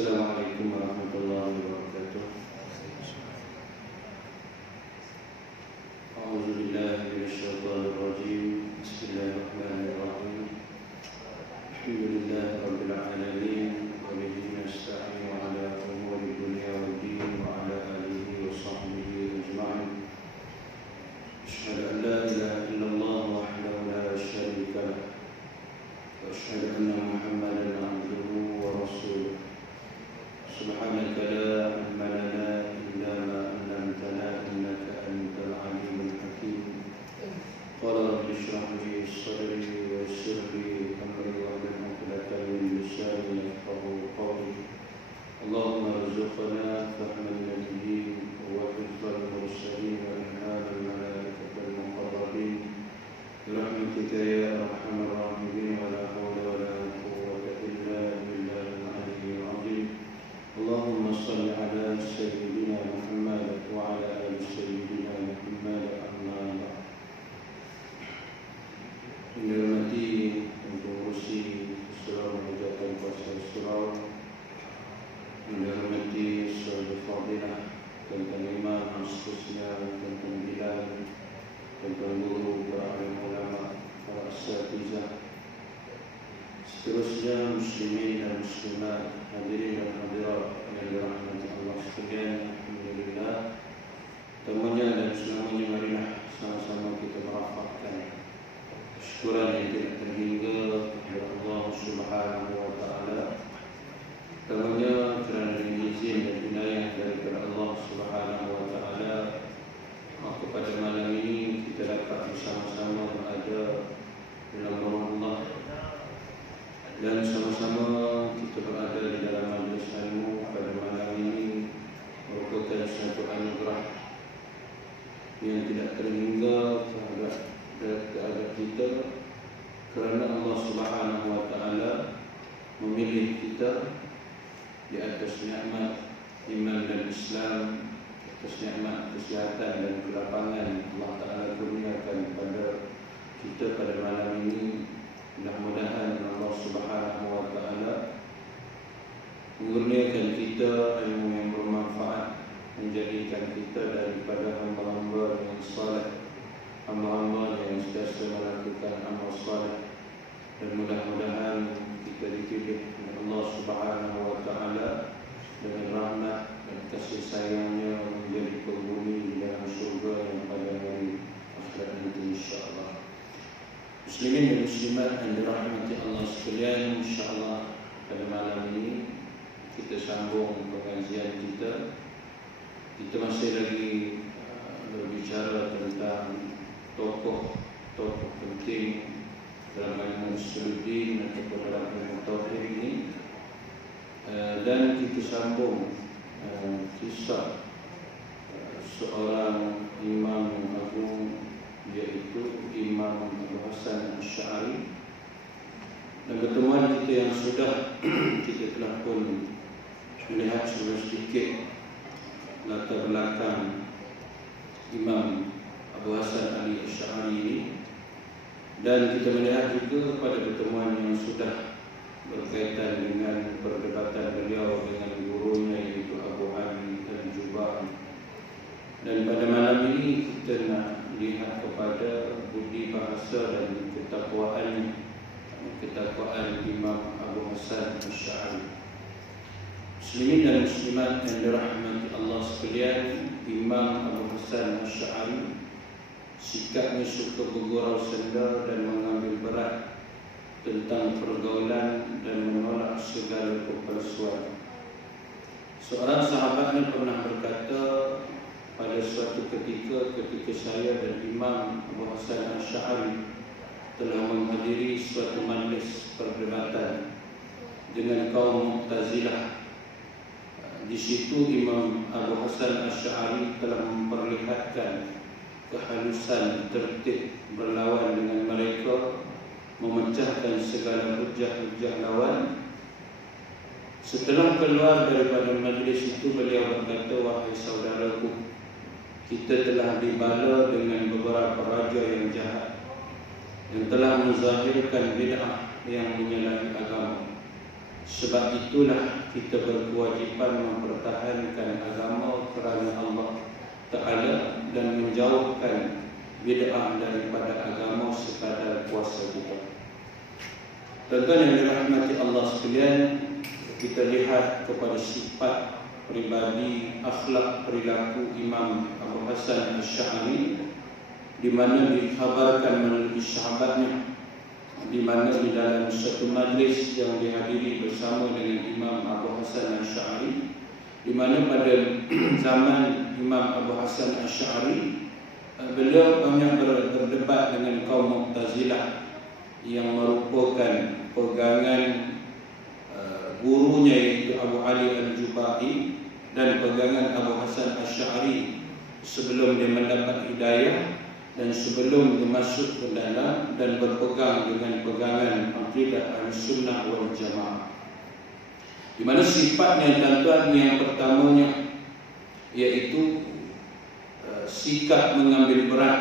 Assalamualaikum warahmatullahi wabarakatuh. A'udzu billahi minasyaitonir rajim. Bismillahirrahmanirrahim. Alhamdulillahi rabbil alamin wa bihi nasta'inu ala umuri dunya waddin wa ala alihi wa sahbihi ajma'in. Asyhadu an la ilaha illallah wahdahu la syarika lah wa asyhadu anna Muhammadan 'abduhu wa rasuluh. Subhanaka la ilma lana illa ma 'allamtana innaka antal 'alimul hakim. Qala rabbi shrah li sadri wa yassir li amri wahlul 'uqdatam min lisani yafqahu qawli. Allahumma arzuqna fahman nabiyyin wa hifdzal mursalin wa ilhamal malaikatil muqarrabin bi rahmatika ya arhamar rahimin wa la hawla wa la quwwata illa billahil 'aliyyil 'azim. Allahumma salli ala sayyidina Muhammad wa ala ali sayyidina Muhammad amma ba'd. Yang dirahmati pengurusi surau menjaga kuasa surau, yang dirahmati saudara fadilah Tuan Imam khususnya Tuan Bilal, Tuan Guru, para alim ulama, para asatizah, seterusnya muslimin dan muslimat, hadirin dan hadirat yang dirahmati Allah sekalian. Alhamdulillah, temunya dan selamanya marilah sama-sama kita merafakkan syukuran yang tidak terhingga kepada Allah Subhanahu wa taala. Temunya kerana izin dan hidayah daripada Allah Subhanahu wa taala, maka pada malam ini kita dapat bersama-sama berada dalam rumah Allah dan sama-sama kita berada di dalam majlis ilmu pada malam ini merupakan satu anugerah yang tidak terhingga terhadap kita, kerana Allah Subhanahu wa taala memilih kita di atas nikmat iman dan Islam, atas nikmat kesihatan dan kelapangan Allah taala kurniakan kepada kita pada malam ini. Mudah-mudahan Allah Subhanahu wa taala mengurniakan kita ilmu yang bermanfaat, menjadikan kita daripada hamba-hamba yang saleh, hamba-hamba yang sentiasa melakukan amal saleh, dan mudah-mudahan kita dipilih oleh Allah Subhanahu wa taala dengan rahmat dan kasih sayangnya menjadi penghuni di dalam syurga yang pada hari akhirat nanti insya-Allah. Muslimin dan muslimat yang dirahmati Allah sekalian, insya-Allah pada malam ini kita sambung pengajian kita. Kita masih lagi berbicara tentang tokoh penting dalam ilmu usuluddin atau dalam ilmu tauhid ini, dan kita sambung kisah seorang imam agung, yaitu Imam Abu Hasan Asy'ari. Dan pertemuan kita yang sudah kita telah pun melihat sedikit latar belakang Imam Abu Hasan Ali Asy'ari ini, dan kita melihat juga pada pertemuan yang sudah berkaitan dengan perdebatan beliau dengan gurunya yaitu Abu Ali Al-Jubai. Dan pada malam ini kita nak lihat kepada budi bahasa dan ketakwaan Imam Abu Hasan Asy'ari. Muslimin dan muslimat yang dirahmati Allah sekalian, Imam Abu Hasan Asy'ari sikapnya suka bergurau senda dan mengambil berat tentang pergaulan dan menolak segala kepalsuan. Seorang sahabatnya pernah berkata, pada suatu ketika saya dan Imam Abu Hasan Asy'ari telah menghadiri suatu majlis perdebatan dengan kaum Mu'tazilah. Di situ Imam Abu Hasan Asy'ari telah memperlihatkan kehalusan tertib berlawan dengan mereka, memecahkan segala hujah-hujah lawan. Setelah keluar daripada majlis itu, beliau berkata, "Wahai saudaraku, kita telah dibala dengan beberapa raja yang jahat yang telah menzahirkan bid'ah yang menyalahi agama. Sebab itulah kita berkewajipan mempertahankan agama kerana Allah Ta'ala dan menjauhkan bid'ah daripada agama sekadar kuasa kita. Tuan-tuan yang dirahmati Allah sekalian, kita lihat kepada sifat pribadi, akhlak, perilaku Imam Abu Hasan Asy'ari, di mana dikhabarkan melalui sahabatnya, di mana di dalam satu majlis yang dihadiri bersama dengan Imam Abu Hasan Asy'ari, di mana pada zaman Imam Abu Hasan Asy'ari, beliau banyak berdebat dengan kaum Mu'tazilah yang merupakan pegangan gurunya iaitu Abu Ali Al-Jubai dan pegangan Abu Hasan Asy'ari sebelum dia mendapat hidayah dan sebelum dia masuk ke dalam dan berpegang dengan pegangan akidah Ahlussunnah wal Jamaah. Di mana sifatnya tuan-tuan yang pertamanya iaitu sikap mengambil berat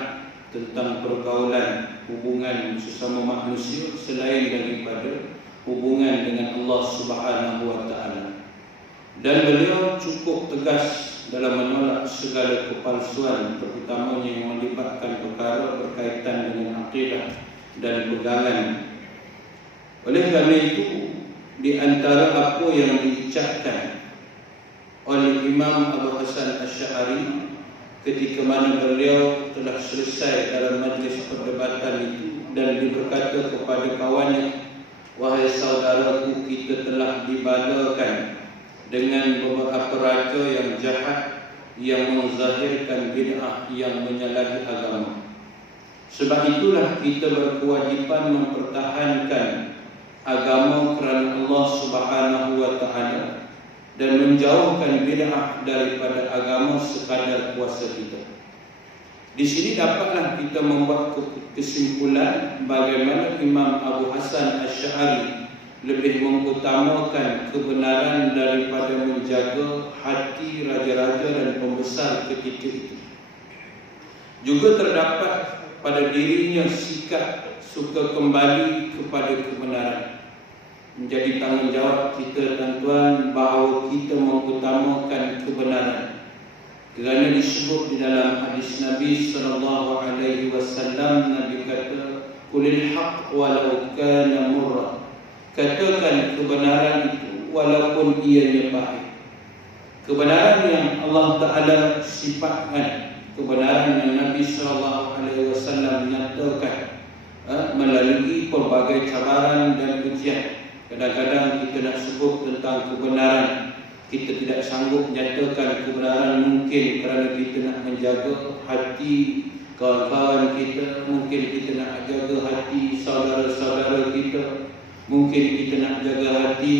tentang pergaulan hubungan sesama manusia selain daripada hubungan dengan Allah Subhanahu wa Ta'ala. Dan beliau cukup tegas dalam menolak segala kepalsuan, terutamanya yang melibatkan perkara berkaitan dengan akidah dan pegangan. Oleh kerana itu, di antara apa yang diucapkan oleh Imam Abu Hasan Asy'ari ketika mana beliau telah selesai dalam majlis perdebatan itu dan dia berkata kepada kawannya, "Wahai saudaraku, kita telah dibalakan dengan beberapa raja yang jahat yang menzahirkan bid'ah yang menyalahi agama. Sebab itulah kita berkewajipan mempertahankan agama kerana Allah Subhanahu wa Ta'ala dan menjauhkan bid'ah daripada agama sekadar kuasa kita." Di sini dapatlah kita membuat kesimpulan bagaimana Imam Abu Hasan Asy'ari lebih mengutamakan kebenaran daripada menjaga hati raja-raja dan pembesar ketika itu. Juga terdapat pada dirinya sikap suka kembali kepada kebenaran. Menjadi tanggungjawab kita tuan-tuan bahawa kita mengutamakan kebenaran. Kerana disebut di dalam hadis Nabi sallallahu alaihi wasallam, Nabi kata, "Qulil haqq walau kana murra." Katakan kebenaran itu walaupun ianya pahit. Kebenaran yang Allah Ta'ala sifatkan, kebenaran yang Nabi SAW nyatakan melalui pelbagai cabaran dan ujian. Kadang-kadang kita nak sebut tentang kebenaran, kita tidak sanggup menyatakan kebenaran mungkin kerana kita nak menjaga hati kawan-kawan kita, mungkin kita nak jaga hati saudara-saudara kita, mungkin kita nak jaga hati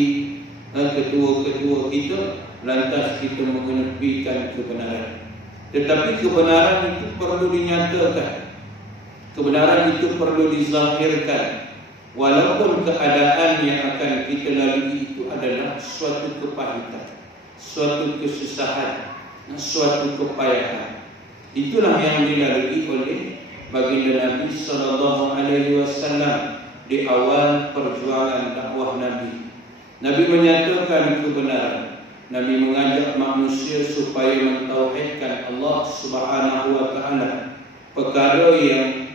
ketua-ketua kita, lantas kita mengenepikan kebenaran. Tetapi kebenaran itu perlu dinyatakan, kebenaran itu perlu dizahirkan, walaupun keadaan yang akan kita lalui itu adalah suatu kepahitan, suatu kesusahan, suatu kepayahan. Itulah yang dilalui oleh baginda Nabi sallallahu alaihi wasallam di awal perjuangan dakwah Nabi. Nabi menyatakan kebenaran. Nabi mengajak manusia supaya mentauhidkan Allah Subhanahu wa Ta'ala, perkara yang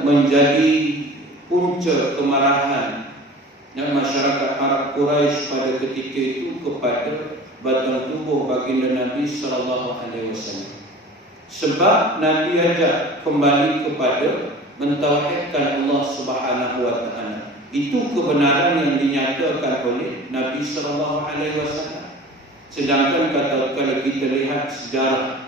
menjadi punca kemarahan masyarakat Arab Quraisy pada ketika itu kepada batang tubuh baginda Nabi sallallahu alaihi wasallam. Sebab Nabi ajak kembali kepada mentauhidkan Allah Subhanahu wa Ta'ala. Itu kebenaran yang dinyatakan oleh Nabi sallallahu alaihi wasallam. Sedangkan kalau kita lihat sejarah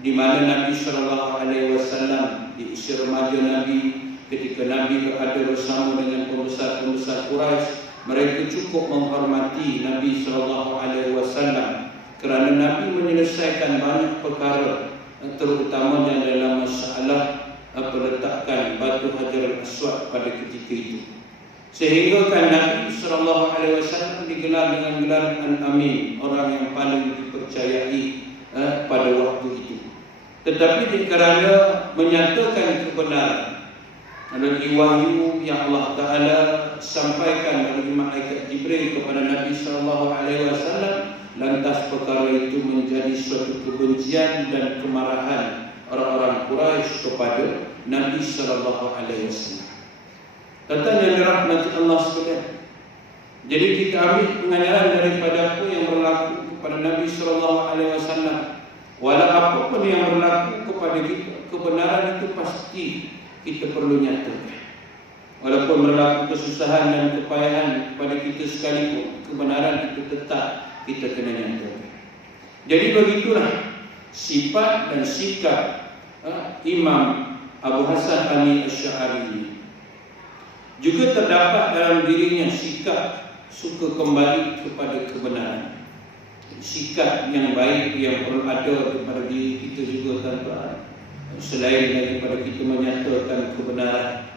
di mana Nabi sallallahu alaihi wasallam di usia remaja Nabi, ketika Nabi berada bersama dengan pembesar-pembesar Quraisy, mereka cukup menghormati Nabi sallallahu alaihi wasallam kerana Nabi menyelesaikan banyak perkara, terutamanya dalam masalah peletakan batu Hajar Aswad pada ketika itu. Sehingga kan Nabi sallallahu alaihi wasallam digelar dengan gelar Al-Amin, orang yang paling dipercayai pada waktu itu. Tetapi kerana menyatakan kebenaran, melalui wahyu yang Allah Ta'ala sampaikan melalui malaikat Jibril kepada Nabi SAW. Lantas perkara itu menjadi suatu kebencian dan kemarahan orang-orang Quraisy kepada Nabi SAW. Tuan-tuan yang dirahmati Allah sekalian, jadi kita ambil pengajaran daripada apa yang berlaku kepada Nabi SAW. Walau apapun yang berlaku kepada kita, kebenaran itu pasti kita perlu nyatakan. Walaupun berlaku kesusahan dan kepayahan kepada kita sekalipun, kebenaran itu tetap kita kena nyatakan. Jadi begitulah sifat dan sikap Imam Abu Hasan Ali Asy'ari. Juga terdapat dalam dirinya sikap suka kembali kepada kebenaran. Sikap yang baik yang perlu ada kepada diri kita juga, tuan-tuan. Selain daripada kita menyatakan kebenaran,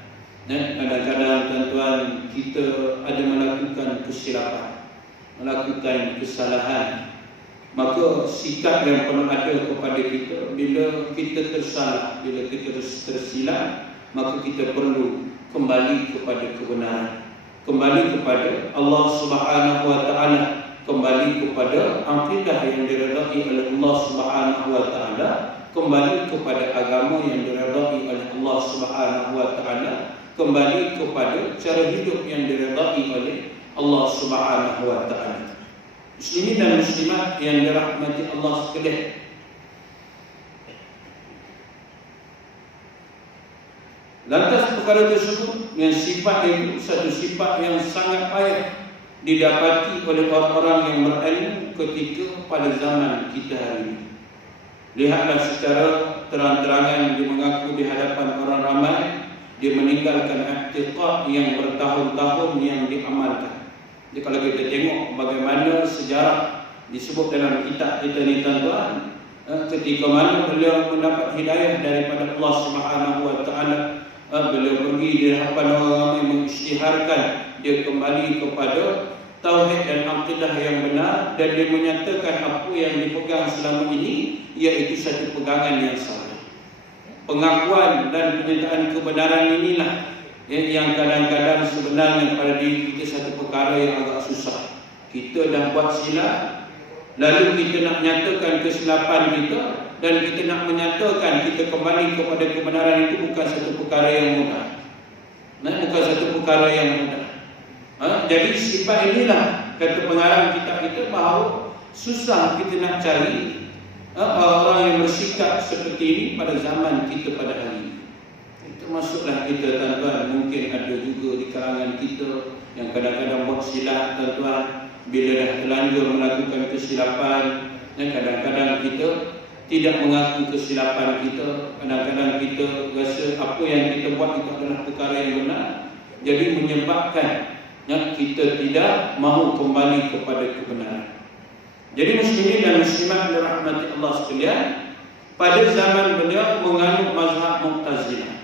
kadang-kadang tuan-tuan kita ada melakukan kesilapan, melakukan kesalahan. Maka sikap yang perlu ada kepada kita, bila kita tersalah, bila kita tersilap, maka kita perlu kembali kepada kebenaran, kembali kepada Allah Subhanahu Wa Taala, kembali kepada akidah yang diredai oleh Allah Subhanahu Wa Taala, kembali kepada agama yang diredai oleh Allah Subhanahu Wa Taala, kembali kepada cara hidup yang diredai oleh Allah Subhanahu Wa Taala. Muslimin dan muslimat yang dirahmati Allah sekalian, lantas perkara tersebut yang sifat itu satu sifat yang sangat payah didapati oleh orang-orang yang berilmu ketika pada zaman kita hari ini. Lihatlah secara terang-terangan dia mengaku di hadapan orang ramai, dia meninggalkan i'tiqad yang bertahun-tahun yang diamalkan. Jadi kalau kita tengok bagaimana sejarah disebut dalam kitab kita ni, tuan-tuan, ketika mana beliau mendapat hidayah daripada Allah Subhanahu Wa Taala, beliau pergi di hadapan orang ramai mengisytiharkan dia kembali kepada tauhid dan akidah yang benar, dan dia menyatakan apa yang dipegang selama ini iaitu satu pegangan yang salah. Pengakuan dan pernyataan kebenaran inilah yang kadang-kadang sebenarnya pada diri kita satu perkara yang agak susah. Kita dah buat silap, lalu kita nak menyatakan kesilapan kita dan kita nak menyatakan kita kembali kepada kebenaran, itu bukan satu perkara yang mudah. Bukan satu perkara yang mudah. Jadi sifat inilah kata pengarang kitab kita bahawa susah kita nak cari orang yang bersikap seperti ini pada zaman kita pada hari ini. Termasuklah kita, tuan-tuan. Mungkin ada juga di kalangan kita yang kadang-kadang buat silap, tuan-tuan. Bila dah terlanjur melakukan kesilapan, kadang-kadang kita tidak mengaku kesilapan kita. Kadang-kadang kita rasa apa yang kita buat itu adalah perkara yang benar, jadi menyebabkan kita tidak mahu kembali kepada kebenaran. Jadi muslimin dan muslimat dirahmati Allah sekalian, pada zaman beliau menganut mazhab Mu'tazilah.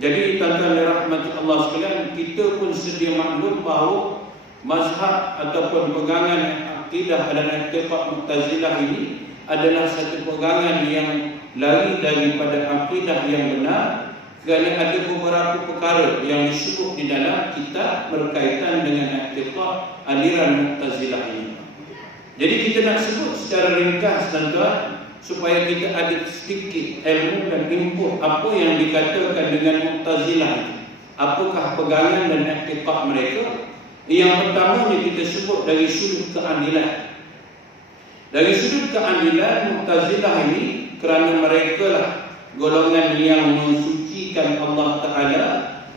Jadi tuan-tuan dirahmati Allah sekalian, kita pun sedia maklum bahawa mazhab ataupun pegangan akidah dan i'tiqad Mu'tazilah ini adalah satu pegangan yang lari daripada akidah yang benar, kerana ada beberapa perkara yang disebut di dalam kitab berkaitan dengan i'tiqad aliran Mu'tazilah ini. Jadi kita nak sebut secara ringkas, tuan-tuan, supaya kita ada sedikit ilmu dan input apa yang dikatakan dengan Mu'tazilah itu. Apakah pegangan dan i'tiqad mereka? Yang pertamanya kita sebut dari sudut keadilan. Dari sudut keadilan, Mu'tazilah ini kerana mereka lah golongan yang mensucikan Allah Ta'ala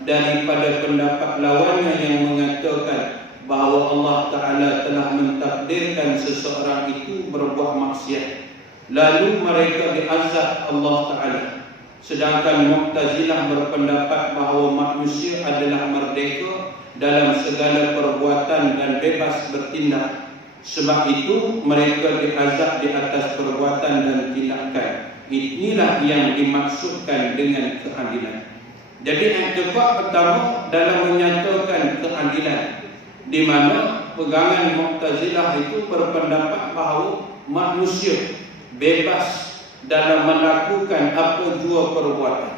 daripada pendapat lawannya yang mengatakan bahawa Allah Ta'ala telah mentakdirkan seseorang itu berbuat maksiat, lalu mereka diazab Allah Ta'ala. Sedangkan Mu'tazilah berpendapat bahawa manusia adalah merdeka dalam segala perbuatan dan bebas bertindak. Sebab itu mereka diazab di atas perbuatan dan tindakan. Inilah yang dimaksudkan dengan keadilan. Jadi i'tiqad pertama dalam menyatakan keadilan, di mana pegangan Mu'tazilah itu berpendapat bahawa manusia bebas dalam melakukan apa jua perbuatan.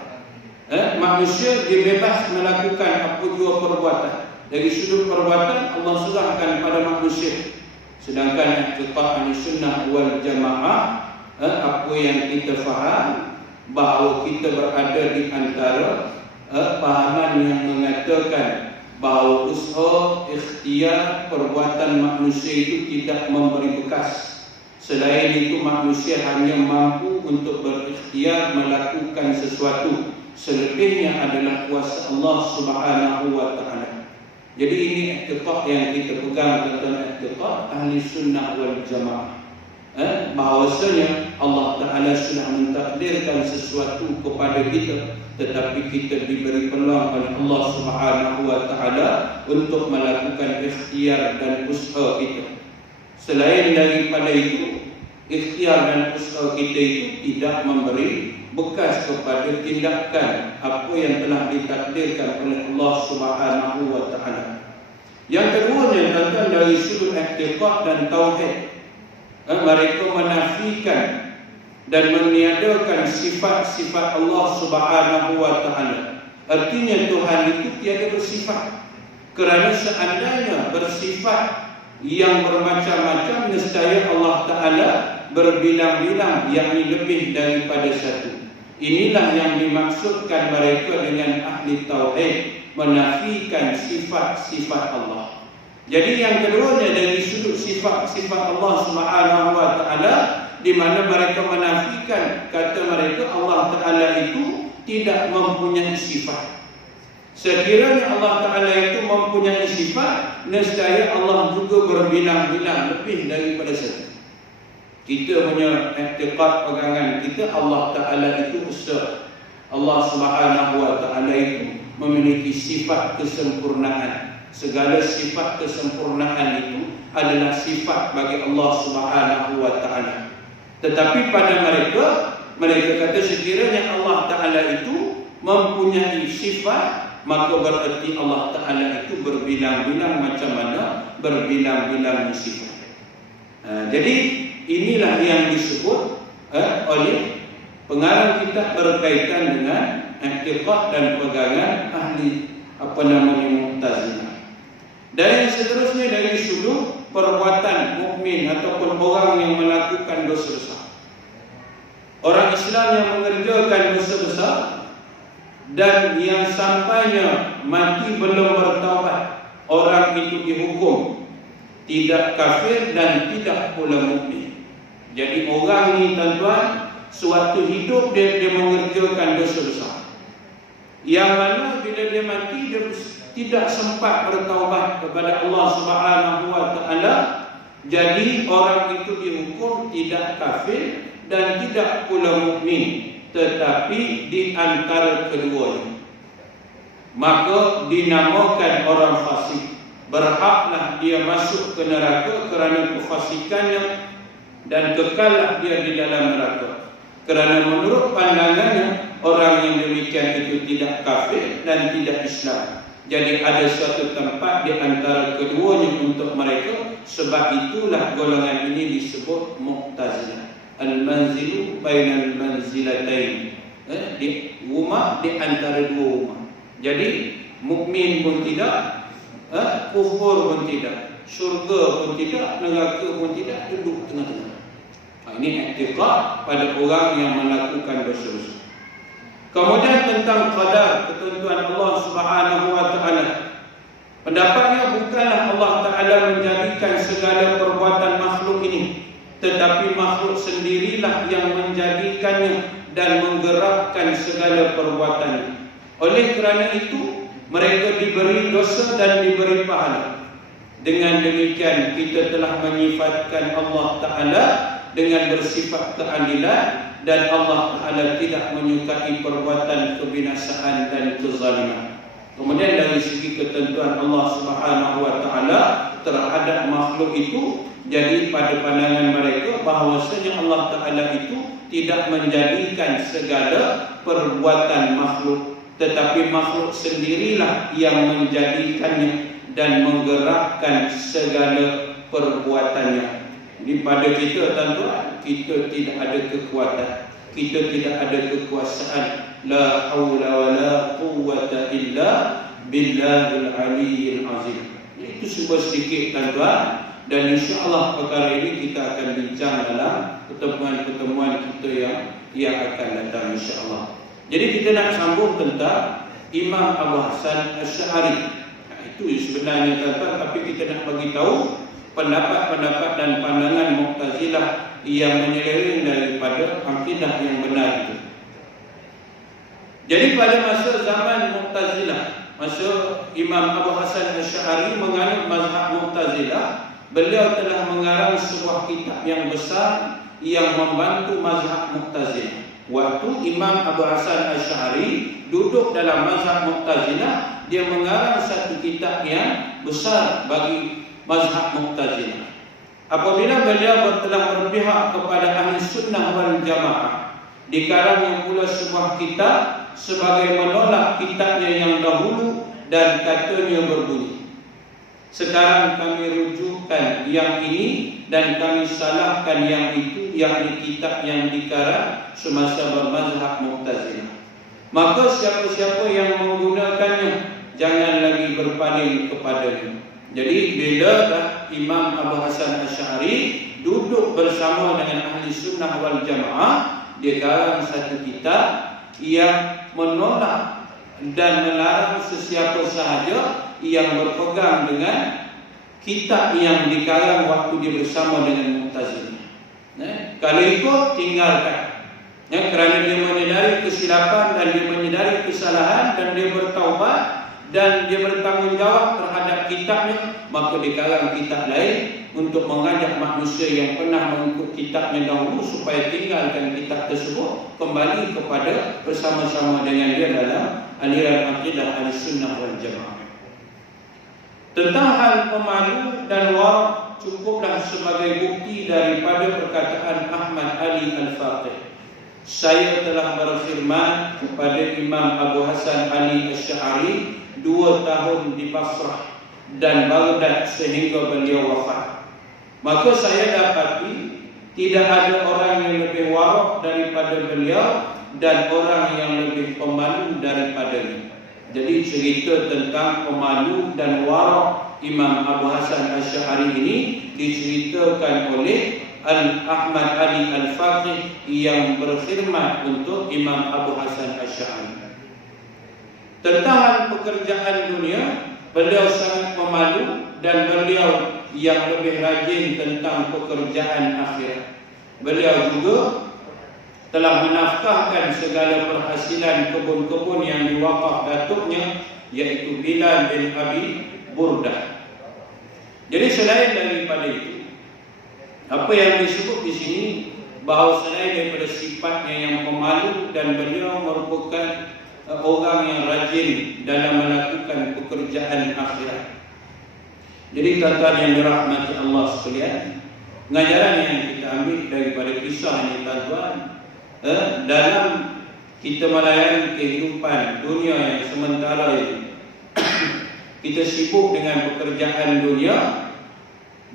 manusia dia bebas melakukan apa jua perbuatan. Dari sudut perbuatan Allah serahkan pada manusia. Sedangkan i'tiqad Ahlussunnah wal Jamaah, apa yang kita faham bahawa kita berada di antara pahaman yang mengatakan bahawa usaha, ikhtiar, perbuatan manusia itu tidak memberi bekas. Selain itu manusia hanya mampu untuk berikhtiar melakukan sesuatu. Selebihnya adalah kuasa Allah Subhanahu wa Ta'ala. Jadi ini i'tiqad yang kita pegang, tentang i'tiqad Ahlussunnah wal Jamaah. Bahawasanya Allah Ta'ala sudah mentakdirkan sesuatu kepada kita, tetapi kita diberi peluang oleh Allah Subhanahu wa Ta'ala untuk melakukan ikhtiar dan usaha kita. Selain daripada itu, ikhtiar dan usaha kita itu tidak memberi bekas kepada tindakan apa yang telah ditakdirkan oleh Allah Subhanahu wa Ta'ala. Yang keduanya tentang dari sudut i'tiqad dan tauhid, mereka menafikan dan meniadakan sifat-sifat Allah Subhanahu wa Ta'ala. Artinya Tuhan itu tiada bersifat. Kerana seandainya bersifat yang bermacam-macam, nescaya Allah Ta'ala berbilang-bilang, yakni lebih daripada satu. Inilah yang dimaksudkan mereka dengan ahli tauhid, menafikan sifat-sifat Allah. Jadi yang keduanya dari sudut sifat-sifat Allah Subhanahu wa Ta'ala, di mana mereka menafikan, kata mereka Allah Ta'ala itu tidak mempunyai sifat. Sekiranya Allah Ta'ala itu mempunyai sifat, nescaya Allah juga berbilang-bilang, lebih daripada satu. Kita punya i'tiqad, pegangan kita, Allah Ta'ala itu besar. Allah Subhanahu wa Ta'ala itu memiliki sifat kesempurnaan. Segala sifat kesempurnaan itu adalah sifat bagi Allah Subhanahu wa Ta'ala. Tetapi pada mereka kata sekiranya Allah Ta'ala itu mempunyai sifat, maka berarti Allah Ta'ala itu berbilang-bilang. Macam mana berbilang-bilang sifat? Jadi inilah yang disebut oleh pengarang kitab berkaitan dengan i'tiqad dan pegangan ahli Mu'tazilah. Dan yang seterusnya dari sudut perbuatan mukmin ataupun orang yang melakukan dosa besar. Orang Islam yang mengerjakan dosa besar dan yang sampainya mati belum bertaubat, orang itu dihukum tidak kafir dan tidak pula mukmin. Jadi orang ni tuan-tuan, suatu hidup dia mengerjakan dosa besar, yang mana bila dia mati dia tidak sempat bertaubat kepada Allah Subhanahu wa Ta'ala. Jadi orang itu dihukum tidak kafir dan tidak pula mukmin, tetapi di antara keduanya, maka dinamakan orang fasik. Berhaklah dia masuk ke neraka kerana kefasikannya, dan kekallah dia di dalam neraka. Kerana menurut pandangannya, orang yang demikian itu tidak kafir dan tidak Islam. Jadi ada suatu tempat di antara keduanya untuk mereka. Sebab itulah golongan ini disebut Mu'tazilah. Al-manzilu bainal manzilatain. Di rumah di antara dua rumah. Jadi mukmin pun tidak, kufur pun tidak, syurga pun tidak, neraka pun tidak, duduk tengah-tengah. Ini i'tiqad pada orang yang melakukan dosa-dosa. Kemudian tentang qadar, ketentuan Allah Subhanahu wa Ta'ala. Pendapatnya bukanlah Allah Ta'ala menjadikan segala perbuatan makhluk ini, tetapi makhluk sendirilah yang menjadikannya dan menggerakkan segala perbuatannya. Oleh kerana itu, mereka diberi dosa dan diberi pahala. Dengan demikian, kita telah menyifatkan Allah Ta'ala dengan bersifat keadilan, dan Allah Ta'ala tidak menyukai perbuatan kebinasaan dan kezaliman. Kemudian dari segi ketentuan Allah Subhanahu wa Ta'ala terhadap makhluk itu, jadi pada pandangan mereka bahawasanya Allah Ta'ala itu tidak menjadikan segala perbuatan makhluk, tetapi makhluk sendirilah yang menjadikannya dan menggerakkan segala perbuatannya. Jadi pada kita tuan-tuan, kita tidak ada kekuatan, kita tidak ada kekuasaan La haula wala quwwata illa billahil aliyyil azim. Itu sebuah sedikit tuan-tuan, dan insya-Allah perkara ini kita akan bincang dalam pertemuan-pertemuan kita yang akan datang insya-Allah. Jadi kita nak sambung tentang Imam Abu Hasan Asy'ari. Itu sebenarnya tuan-tuan, tapi kita nak bagi tahu pendapat-pendapat dan pandangan Mu'tazilah yang menyeleweng daripada akidah yang benar itu. Jadi pada masa zaman Mu'tazilah, masa Imam Abu Hasan Asy'ari menganut mazhab Mu'tazilah, beliau telah mengarang sebuah kitab yang besar yang membantu mazhab Mu'tazilah. Waktu Imam Abu Hasan Asy'ari duduk dalam mazhab Mu'tazilah, dia mengarang satu kitab yang besar bagi mazhab Mu'tazilah. Apabila beliau telah berpihak kepada ahli sunnah wal jamaah, dikarangnya pula sebuah kitab sebagai menolak kitabnya yang dahulu dan katanya berbunyi, sekarang kami rujukkan yang ini dan kami salahkan yang itu, yakni kitab yang dikarang semasa bermazhab Mu'tazilah. Maka siapa-siapa yang menggunakannya jangan lagi berpaling kepadanya. Jadi bila dah Imam Abu Hasan Asy'ari duduk bersama dengan ahli sunnah wal jamaah, dia garang satu kitab yang menolak dan melarang sesiapa sahaja yang berpegang dengan kitab yang dikarang waktu dia bersama dengan Mu'tazilah. Kalau ikut, tinggalkan. Kerana dia menyedari kesilapan dan dia menyedari kesalahan dan dia bertaubat dan dia bertanggungjawab terhadap kitabnya, maka dikarang kitab lain untuk mengajak manusia yang pernah mengikut kitabnya dahulu supaya tinggalkan kitab tersebut, kembali kepada bersama-sama dengan dia dalam aliran akidah Ahlussunnah wal Jamaah. Tentang hal pemalu dan waraq cukuplah sebagai bukti daripada perkataan Ahmad Ali Al-Faqih. Saya telah berkhidmat kepada Imam Abu Hasan Ali Asy'ari 2 tahun di Basrah dan Baghdad sehingga beliau wafat. Maka saya dapati tidak ada orang yang lebih waraq daripada beliau dan orang yang lebih pemalu daripadanya. Jadi cerita tentang pemalu dan waraq Imam Abu Hasan Asy'ari ini diceritakan oleh Ahmad Ali Al-Faqih yang berkhidmat untuk Imam Abu Hasan Asy'ari. Tentang pekerjaan dunia, beliau sangat pemalu dan beliau yang lebih rajin tentang pekerjaan akhirat. Beliau juga telah menafkahkan segala perhasilan kebun-kebun yang diwakaf datuknya, yaitu Bilal bin Abi Burdah. Jadi selain daripada itu, apa yang disebut di sini bahawa selain daripada sifatnya yang pemalu dan beliau merupakan orang yang rajin dalam melakukan pekerjaan akhirat. Jadi tuan-tuan yang dirahmati Allah sekalian, pengajaran yang kita ambil daripada kisah ini tuan-tuan, dalam kita melayani kehidupan dunia yang sementara itu, kita sibuk dengan pekerjaan dunia,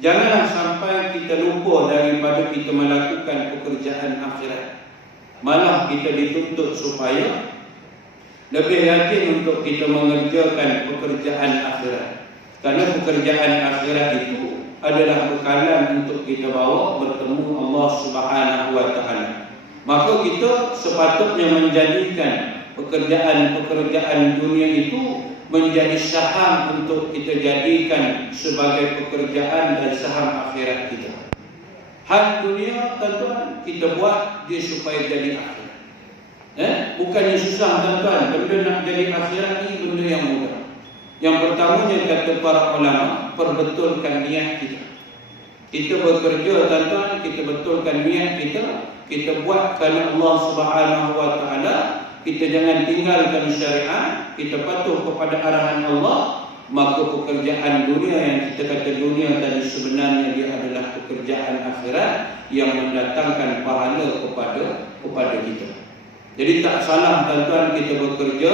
janganlah sampai kita lupa daripada kita melakukan pekerjaan akhirat. Malah kita dituntut supaya lebih rajin untuk kita mengerjakan pekerjaan akhirat. Kerana pekerjaan akhirat itu adalah bekalan untuk kita bawa bertemu Allah Subhanahu wa taala. Maka kita sepatutnya menjadikan pekerjaan-pekerjaan dunia itu menjadi saham untuk kita jadikan sebagai pekerjaan dan saham akhirat kita. Hal dunia tuan-tuan kita buat dia supaya jadi akhirat. Bukannya susah tuan-tuan. Benda nak jadi akhirat ni benda yang mudah. Yang pertamanya kata para ulama, perbetulkan niat kita. Kita bekerja tuan-tuan, kita betulkan niat kita. Kita buat kerana Allah Subhanahu wa taala. Kita jangan tinggalkan syariat, kita patuh kepada arahan Allah. Maka pekerjaan dunia yang kita kata dunia tadi sebenarnya dia adalah pekerjaan akhirat yang mendatangkan pahala kepada kita. Jadi tak salah tuan-tuan kita bekerja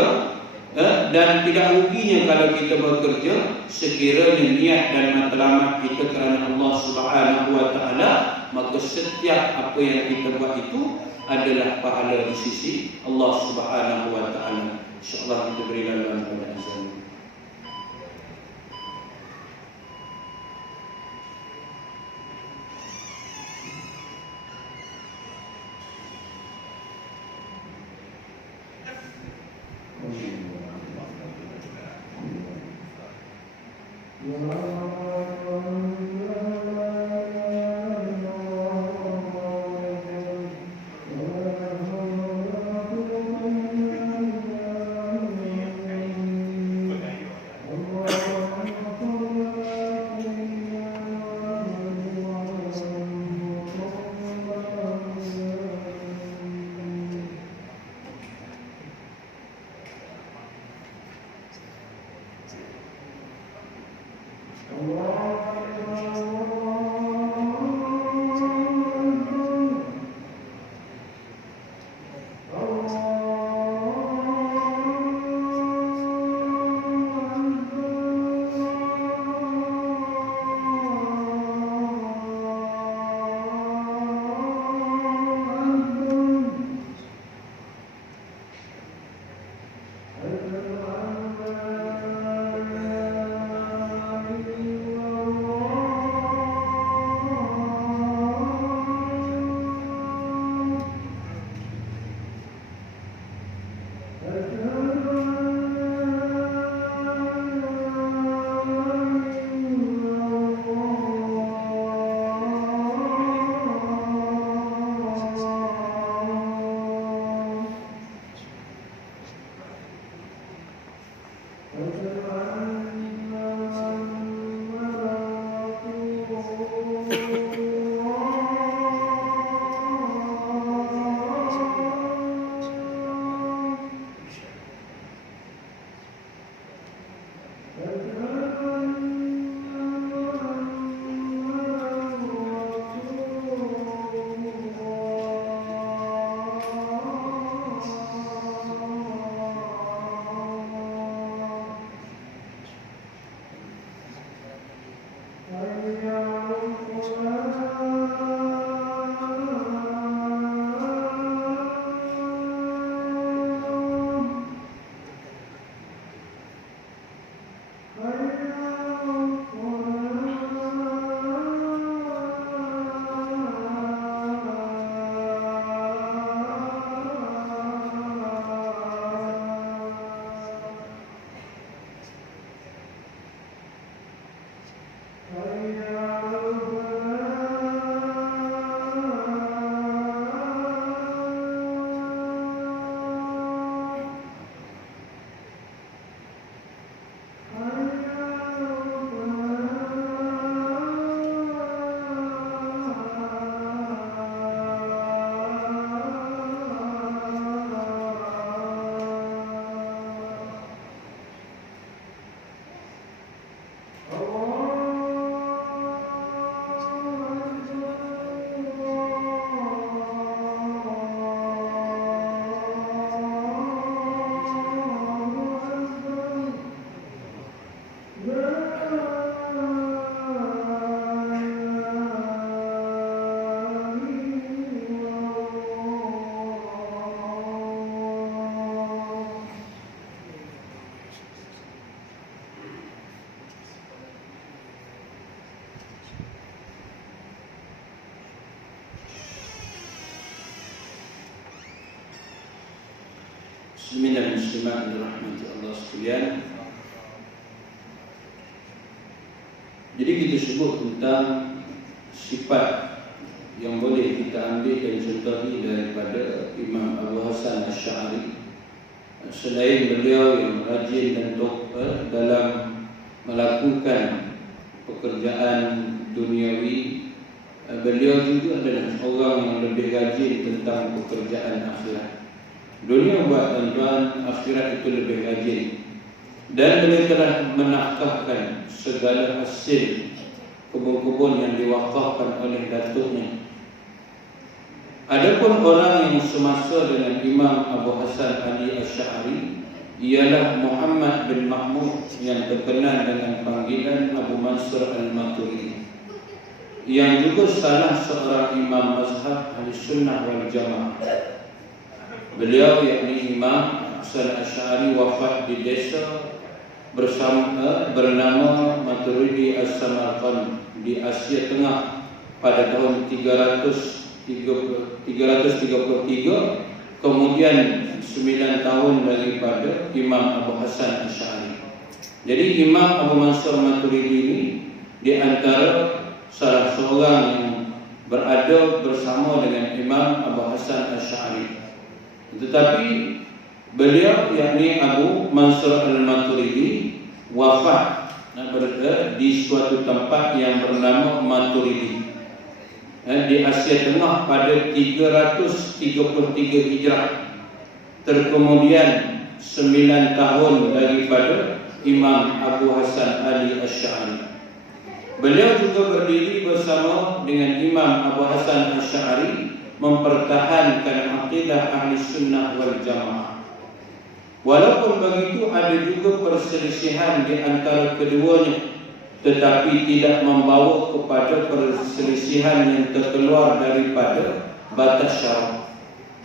Dan tidak ruginya kalau kita bekerja sekiranya niat dan matlamat kita kerana Allah Subhanahu wa taala, maka setiap apa yang kita buat itu adalah pahala di sisi Allah Subhanahu wa taala. Insyaallah kita beri laluan pada azan. Muslimin dan muslimat dirahmati Allah sekalian. Jadi kita sebut tentang sifat yang boleh kita ambil dan contohi daripada Imam Abu Hasan Asy'ari. Selain beliau yang rajin dan dalam melakukan pekerjaan duniawi, beliau juga adalah orang yang lebih rajin tentang pekerjaan akhirat. Dunia buat tuan-tuan, akhirat itu lebih rajin. Dan beliau telah menafkahkan segala hasil kebun-kebun yang diwakafkan oleh datuknya. Adapun orang yang semasa dengan Imam Abu Hasan Ali Asy'ari ialah Muhammad bin Mahmud yang terkenal dengan panggilan Abu Mansur al-Maturidi, yang juga salah seorang imam mazhab Ahlussunnah wal Jamaah. Beliau yakni Imam Hasan Asy'ari wafat di desa bernama Maturidi As-Samarqand di Asia Tengah pada tahun 333, kemudian 9 tahun daripada Imam Abu Hasan Asy'ari. Jadi Imam Abu Mansur Maturidi ini di antara salah seorang yang berada bersama dengan Imam Abu Hasan Asy'ari. Tetapi beliau yakni Abu Mansur al-Maturidi wafat berada di suatu tempat yang bernama Maturidi di Asia Tengah pada 333 Hijrah, terkemudian 9 tahun daripada Imam Abu Hasan Ali Asy'ari. Beliau juga berdiri bersama dengan Imam Abu Hasan Asy'ari mempertahankan akidah Ahlussunnah wal Jamaah. Walaupun begitu, ada juga perselisihan di antara keduanya, tetapi tidak membawa kepada perselisihan yang terkeluar daripada batas syarak.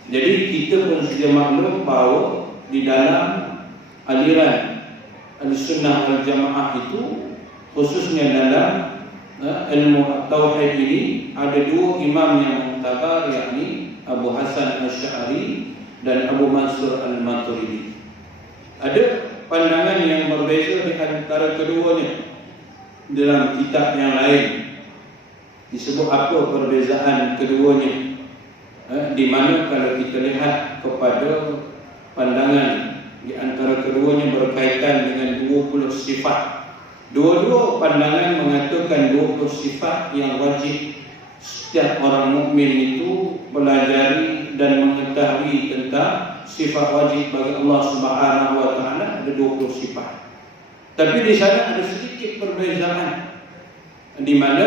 Jadi kita pun sudah maklum bahawa di dalam aliran Ahlussunnah wal Jamaah itu, khususnya dalam ilmu tauhid ini, ada dua imam yang muktabar, yakni Abu Hasan Asy'ari dan Abu Mansur al-Maturidi. Ada pandangan yang berbeza di antara keduanya dalam kitab yang lain. Disebut apa perbezaan keduanya? Di mana kalau kita lihat kepada pandangan di antara keduanya berkaitan dengan 20 sifat. Dua-dua pandangan mengatakan 20 sifat yang wajib setiap orang mukmin itu pelajari dan mengetahui tentang sifat wajib bagi Allah Subhanahu wa taala. Ada 20 sifat. Tapi di sana ada sedikit perbezaan, di mana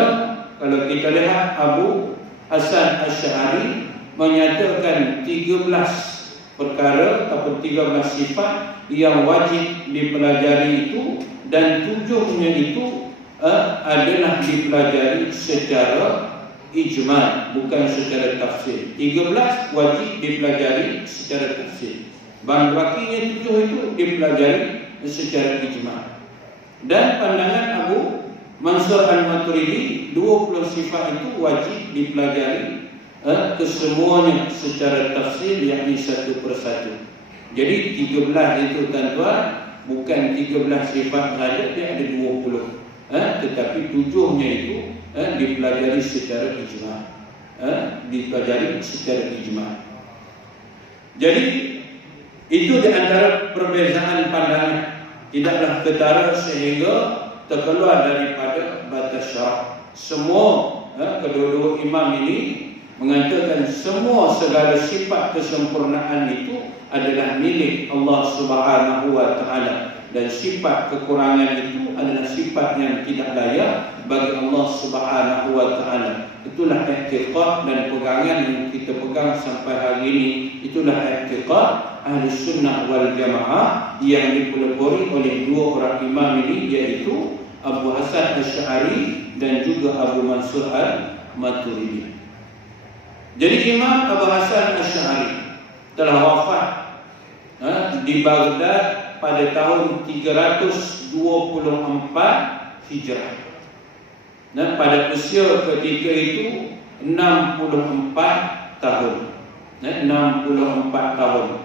kalau kita lihat Abu Hasan Asy'ari menyatakan 13 perkara atau 13 sifat yang wajib dipelajari itu, dan 7-nya itu adalah dipelajari secara ijmal, bukan secara tafsir. 13 wajib dipelajari secara tafsir, bahagian 7 itu dipelajari secara ijmal. Dan pandangan Abu Mansur al-Maturidi, 20 sifat itu wajib dipelajari kesemuanya secara tafsir, yakni satu persatu. Jadi 13 itu tuan-tuan bukan 13 sifat saja, dia ada 20. Tetapi 7-nya itu dipelajari secara ijma'. Dipelajari secara ijma'. Jadi itu di antara perbezaan pandangan, tidaklah ketara sehingga terkeluar daripada batas syarak. Semua kedua-dua imam ini mengatakan semua segala sifat kesempurnaan itu adalah milik Allah Subhanahu wa taala, dan sifat kekurangan itu adalah sifat yang tidak layak bagi Allah Subhanahu wa taala. Itulah i'tiqad dan pegangan yang kita pegang sampai hari ini. Itulah i'tiqad Ahlussunnah wal Jamaah yang dipelopori oleh dua orang imam ini, yaitu Abu Hasan Asy'ari dan juga Abu Mansur al-Maturidi. Jadi Imam Abu Hasan Asy'ari telah wafat di Baghdad pada tahun 324 Hijrah. Dan pada usia ketika itu 64 tahun. 64 tahun.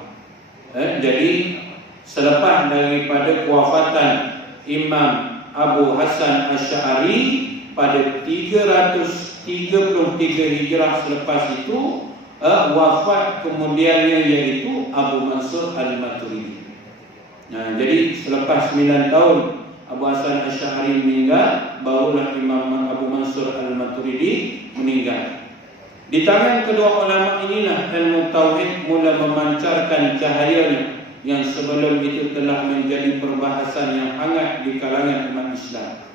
Jadi selepas daripada kewafatan Imam Abu Hasan Asy'ari pada 333 Hijrah, selepas itu wafat kemudiannya yaitu Abu Mansur al-Maturidi. Jadi selepas 9 tahun Abu Hasan Asy'ari meninggal, barulah Imam Abu Mansur al-Maturidi meninggal. Di tangan kedua ulama inilah ilmu tauhid mula memancarkan cahayanya, yang sebelum itu telah menjadi perbahasan yang hangat di kalangan umat Islam.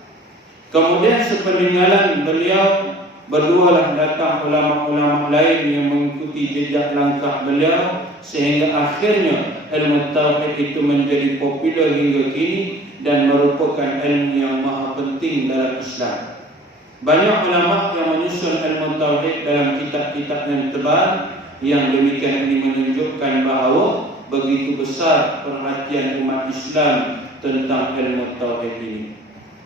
Kemudian sepeninggalan beliau, berdualah datang ulama-ulama lain yang mengikuti jejak langkah beliau, sehingga akhirnya ilmu tauhid itu menjadi popular hingga kini dan merupakan ilmu yang maha penting dalam Islam. Banyak ulama yang menyusun ilmu tauhid dalam kitab-kitab yang tebal, yang demikian ini menunjukkan bahawa begitu besar perhatian umat Islam tentang ilmu tauhid ini.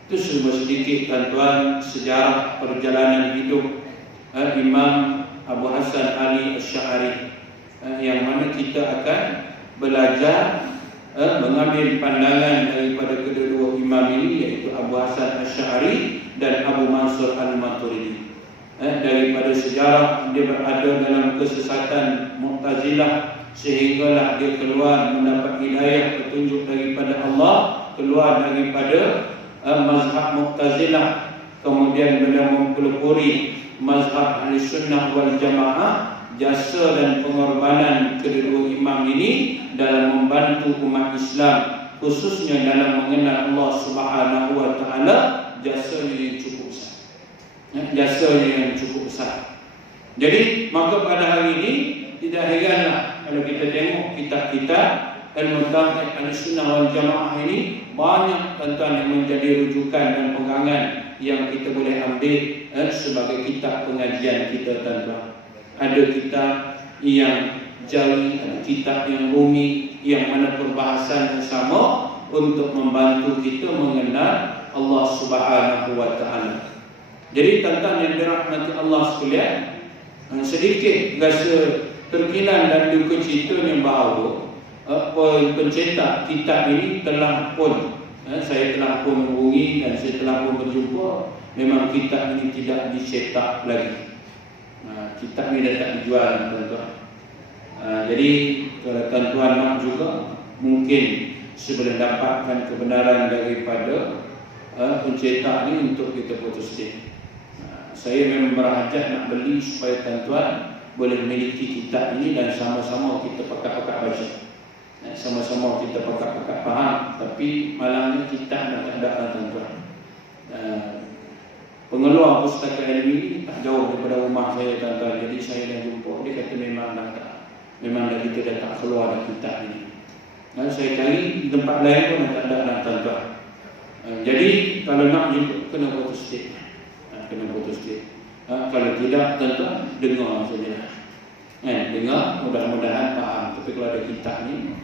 Itu sedikit tuan-tuan sejarah perjalanan hidup Imam Abu Hasan Ali Asy'ari, yang mana kita akan belajar mengambil pandangan daripada kedua-dua imam ini, yaitu Abu Hasan Asy'ari dan Abu Mansur Al-Maturidi. Daripada sejarah dia berada dalam kesesatan Mu'tazilah, sehinggalah dia keluar mendapat hidayah petunjuk daripada Allah, keluar daripada mazhab Mu'tazilah, kemudian beliau mempelopori mazhab Ahlussunnah wal Jamaah. Jasa dan pengorbanan kedua imam ini dalam membantu umat Islam, khususnya dalam mengenal Allah Subhanahu wa taala, jasanya yang cukup besar. Jasanya yang cukup besar. Jadi maka pada hari ini tidak heranlah kalau kita tengok kitab-kitab ilmu tauhid Ahlussunnah wal Jamaah ini banyak tuan-tuan yang menjadi rujukan dan pegangan yang kita boleh ambil sebagai kitab pengajian kita, tuan-tuan. Ada kitab yang jari, ada kitab yang rumi, yang mana perbahasan yang sama untuk membantu kita mengenal Allah Subhanahu wa taala. Jadi tuan-tuan yang dirahmati Allah sekalian, sedikit rasa terkilan dan duka citanya bahawa pencetak kitab ini telah pun saya telah pun menghubungi dan saya telah pun berjumpa, memang kitab ini tidak dicetak lagi. Kitab ini dah tak dijual, tuan-tuan. Jadi kalau tuan-tuan nak juga, mungkin sebelum dapatkan kebenaran daripada pencetak ini untuk kita protestik. Saya memang berhajat nak beli supaya tuan-tuan boleh memiliki kitab ini dan sama-sama kita pakat-pakat baca, sama-sama kita pakat-pakat faham. Tapi malangnya kitab dah tak ada, tuan-tuan. Pengeluar pustaka ilmu ini tak jauh daripada rumah saya, tuan-tuan. Jadi saya dah jumpa, dia kata memang dah kita dah tak keluar dari kitab ini. Saya cari di tempat lain pun tak ada, tuan-tuan. Jadi kalau nak jumpa, kena protestik. Kena protestik. Kalau tidak, tuan-tuan, dengar saja. Dengar, mudah-mudahan faham. Tapi kalau ada kitab ni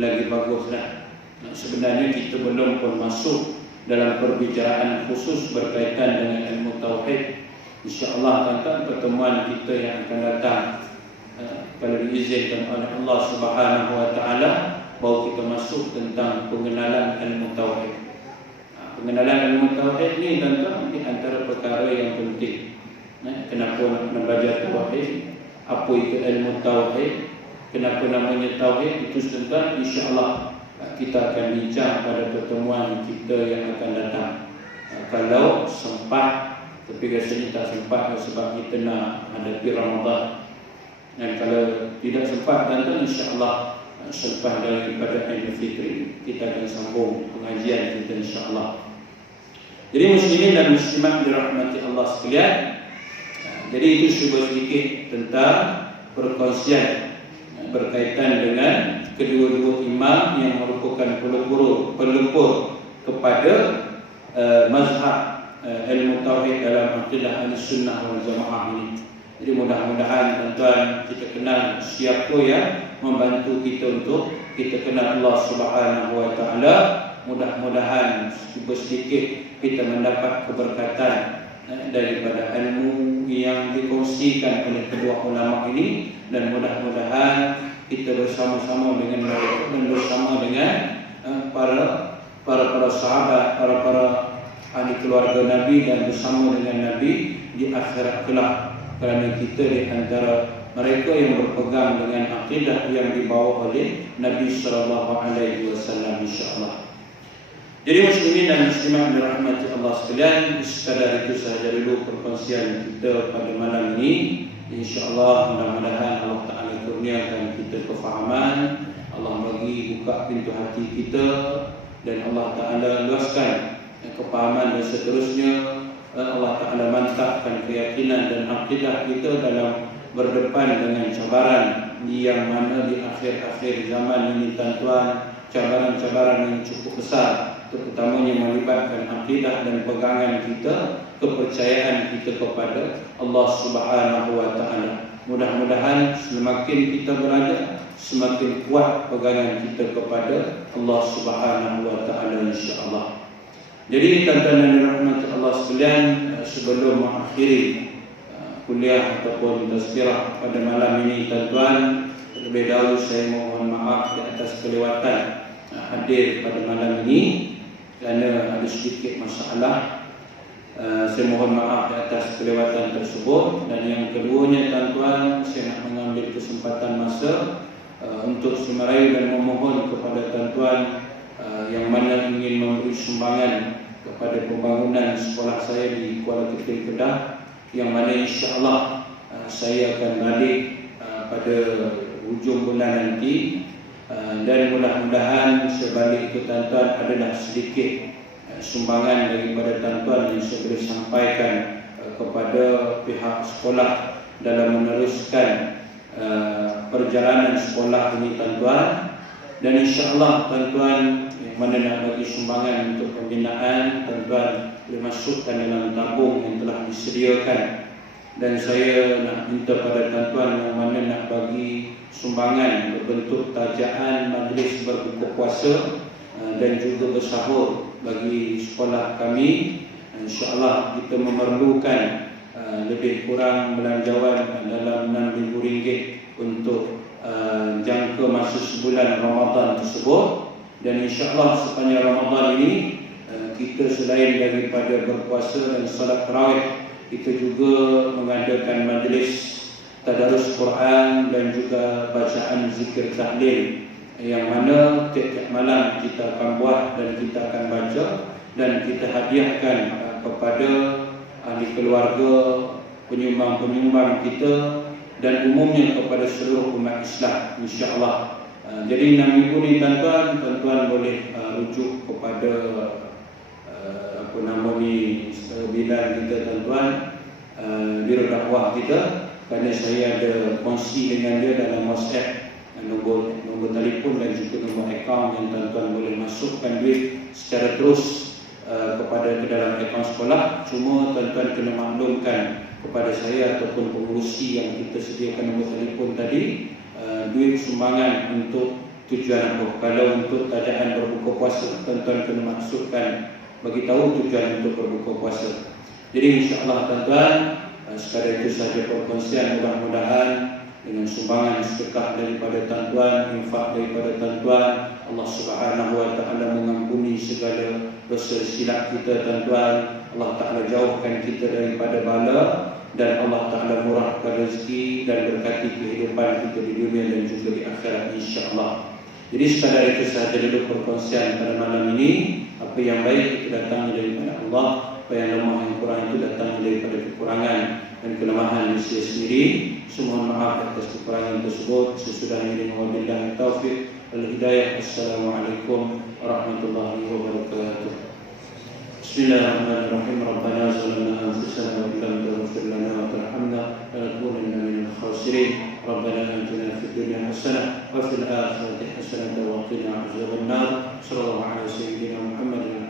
lagi baguslah. Sebenarnya kita belum pun masuk dalam perbicaraan khusus berkaitan dengan ilmu tauhid. InsyaAllah tuan-tuan, pertemuan kita yang akan datang, kalau diizinkan oleh Allah Subhanahu wa taala, baru kita masuk tentang pengenalan ilmu tauhid. Pengenalan ilmu tauhid ni, tuan-tuan, di antara perkara yang penting. Kenapa nak belajar tauhid? Apa itu ilmu tauhid? Kenapa namanya tauhid? Itu tuan-tuan, insya-Allah kita akan bincang pada pertemuan kita yang akan datang. Kalau sempat, tapi rasanya tak sempat sebab kita nak hadapi Ramadan. Dan kalau tidak sempat, tuan-tuan, insya-Allah selepas daripada Idul Fitri kita akan sambung pengajian kita, insya-Allah. Jadi muslimin dan muslimat dirahmati Allah sekalian, jadi itu cuba sedikit tentang perkongsian berkaitan dengan kedua-dua imam yang merupakan pelopor kepada mazhab ilmu tauhid dalam akidah Ahlussunnah wal Jamaah ini. Jadi mudah-mudahan tuan-tuan kita kenal siapa yang membantu kita untuk kita kenal Allah Subhanahu wa taala. Mudah-mudahan sedikit kita mendapat keberkatan daripada ilmu yang dikongsikan oleh kedua ulama ini, dan mudah-mudahan kita bersama-sama dengan mereka dan bersama dengan para sahabat, para ahli keluarga Nabi, dan bersama dengan Nabi di akhirat kelak. Kerana kita di antara mereka yang berpegang dengan akidah yang dibawa oleh Nabi sallallahu alaihi wasallam, insya-Allah. Jadi muslimin dan muslimat dirahmati Allah sekalian, sekadar itu sahaja dulu perkongsian kita pada malam ini. InsyaAllah mudah-mudahan Allah Ta'ala kurniakan kita kefahaman, Allah bagi buka pintu hati kita, dan Allah Ta'ala luaskan kefahaman, dan seterusnya Allah Ta'ala mantapkan keyakinan dan akidah kita dalam berdepan dengan cabaran yang mana di akhir-akhir zaman ini tuan-tuan, cabaran-cabaran yang cukup besar, terutamanya melibatkan akidah dan pegangan kita, kepercayaan kita kepada Allah Subhanahu wa taala. Mudah-mudahan semakin kita berada, semakin kuat pegangan kita kepada Allah Subhanahu wa taala insya-Allah. Jadi tuan-tuan dan dirahmati Allah sekalian, sebelum mengakhiri kuliah ataupun tazkirah pada malam ini tuan-tuan, terlebih dahulu saya mohon maaf di atas kelewatan hadir pada malam ini kerana ada sedikit masalah. Saya mohon maaf di atas kelewatan tersebut. Dan yang keduanya tuan-tuan, saya nak mengambil kesempatan masa untuk semerayu dan memohon kepada tuan-tuan yang mana ingin memberi sumbangan kepada pembangunan sekolah saya di Kuala Ketil Kedah, yang mana insya-Allah saya akan balik pada hujung bulan nanti, dan mudah-mudahan sebalik itu tuan-tuan adalah sedikit sumbangan daripada tuan-tuan yang saya boleh sampaikan kepada pihak sekolah dalam meneruskan perjalanan sekolah ini tuan-tuan. Dan insya-Allah tuan-tuan yang mana nak bagi sumbangan untuk pembinaan, tuan-tuan boleh masukkan dalam tabung yang telah disediakan. Dan saya nak minta pada tuan-tuan yang mana nak bagi sumbangan berbentuk tajaan majlis berbuka puasa dan juga bersahur bagi sekolah kami. InsyaAllah kita memerlukan lebih kurang belanjawan dalam RM6,000 untuk jangka masa sebulan Ramadan tersebut. Dan insyaAllah sepanjang Ramadan ini kita selain daripada berpuasa dan salat tarawih, kita juga mengadakan majlis tadarus Quran dan juga bacaan zikir tahlil, yang mana tiap-tiap malam kita akan buat dan kita akan baca dan kita hadiahkan kepada ahli keluarga, penyumbang-penyumbang kita dan umumnya kepada seluruh umat Islam insya-Allah. Jadi RM6,000 ni tuan-tuan boleh rujuk kepada apa nama ni, bilan kita tuan-tuan, biro dakwah kita, kerana saya ada kongsi dengan dia dalam WhatsApp nombor telefon dan juga nombor akaun yang tuan-tuan boleh masukkan duit secara terus kepada ke dalam akaun sekolah. Cuma tuan-tuan kena maklumkan kepada saya ataupun pengurusi yang kita sediakan nombor telefon tadi, duit sumbangan untuk tujuan apa. Kalau untuk tajaan berbuka puasa, tuan-tuan kena masukkan, bagi tahu tujuan untuk berbuka puasa. Jadi insya-Allah tuan-tuan, sekadar itu sahaja perkongsian. Mudah-mudahan dengan sumbangan sedekah daripada tuan-tuan, infak daripada tuan-tuan, Allah Subhanahu wa taala mengampuni segala dosa silap kita tuan-tuan. Allah Taala jauhkan kita daripada bala dan Allah Taala murahkan rezeki dan berkati kehidupan kita di dunia dan juga di akhirat insya-Allah. Jadi sekadar itu sahaja dulu perkongsian pada malam ini. Apa yang baik itu datang daripada Allah, apa yang lemah yang kurang itu datang daripada kekurangan dan kelemahan manusia sendiri. Semua maaf atas kekurangan tersebut. Sesudahnya dengan wabillahi taufiq wal hidayah. Assalamualaikum warahmatullahi wabarakatuh. Bismillahirrahmanirrahim. Rabbana zalamna anfusana wa lam taghfir lana wa tarhamna lanakunanna minal khasirin. Rabbana atina fid dunya hasanah wa fil akhirati hasanah wa qina adzabannar. Sallallahu alaihi wa sallam Muhammadin